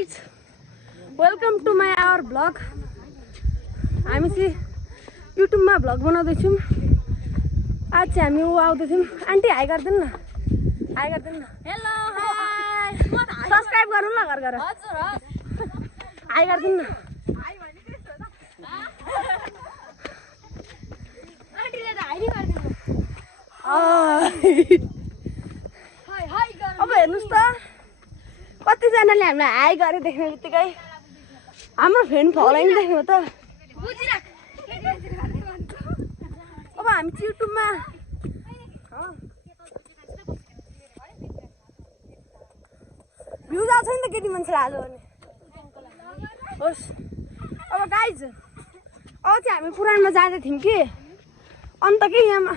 guys, welcome to my our vlog. हामी चाहिँ युट्युबमा भ्लग बनाउँदैछौँ। आज चाहिँ हामी आउँदैछौँ। आन्टी हाई गरिदिनु न, हाई गरिदिनु न। हेलो हाई, सब्सक्राइब गर्नु ल घर घर। हजुर हाई गरिदिनु न। आन्टीले त हाई नि गरिदिनु। अब हेर्नुस् त कतिजनाले हामीलाई हाई गरे देख्ने बित्तिकै हाम्रो फ्रेन्ड फलोइङ देख्नु त। अब हामी चाहिँ युट्युबमा भ्युज आउँछ नि त केटी मान्छे हाल्यो भने। होस् अब गाइज अब चाहिँ हामी पुराणमा जाँदै थियौँ कि अन्त कि यहाँ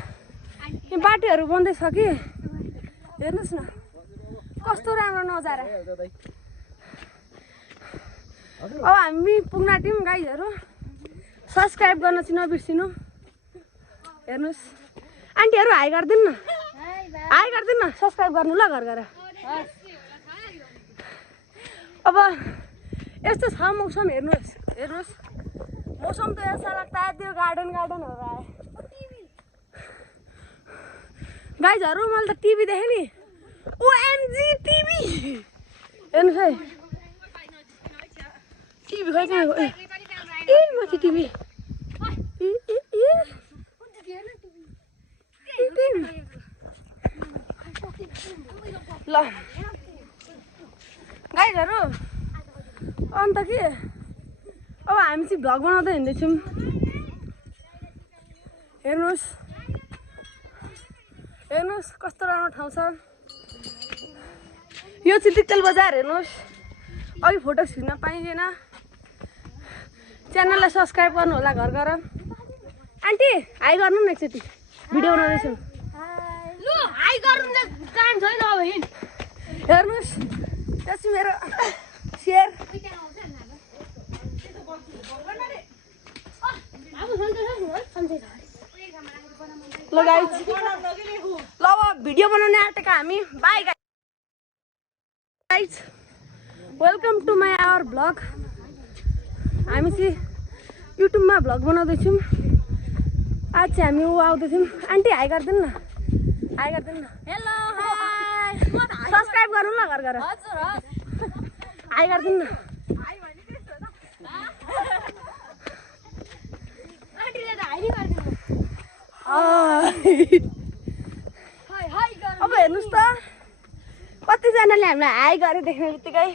बाटोहरू बन्दैछ कि हेर्नुहोस् न कस्तो राम्रो नजारा। अब हामी पुग्न आँट्यौँ गाइजहरू। सब्सक्राइब गर्न चाहिँ नबिर्सिनु। हेर्नुहोस् आन्टीहरू हाई गरिदिनु न, हाई गरिदिनु न। सब्सक्राइब गर्नु ल घर घर। अब यस्तो छ मौसम। हेर्नुहोस् हेर्नुहोस् मौसम त ऐसा लाग्ता है त्यो गार्डन गार्डन हो रहा है। गाइजहरू मैले त टिभी देखेँ नि। ओएमजी टिभी हेर्नुहोस् है। टिभी खै कहाँ गयो? ए माथि टिभी। ल गाइजहरू अन्त के अब हामी चाहिँ भ्लग बनाउँदै हिँड्दैछौँ। हेर्नुहोस् हेर्नुहोस् कस्तो राम्रो ठाउँ छ। यो चाहिँ तिक्तल बजार। हेर्नुहोस् अघि फोटो खिच्न पाइँदैन। च्यानललाई सब्सक्राइब गर्नु होला घर घर। आन्टी हाई गर्नु न एकचोटि, भिडियो बनाउँदैछौँ। हाई गर्नु काम छैन अब हिँड। हेर्नुहोस् त्यसै मेरो सेयर। ल गाइज ल अब भिडियो बनाउने आँटेको हामी। Bye guys, welcome to my our vlog. हामी चाहिँ युट्युबमा भ्लग बनाउँदैछौँ। आज चाहिँ हामी आउँदैछौँ। आन्टी हाई गरिदिनु न, हाई गरिदिनु न। हेलो हाई, सब्सक्राइब गर्नु ल घर घर। हजुर हाई गरिदिनु न। आन्टीले त हाई नि गरिदिनु। अब हेर्नुहोस् त कतिजनाले हामीलाई हाई गरे देख्ने बित्तिकै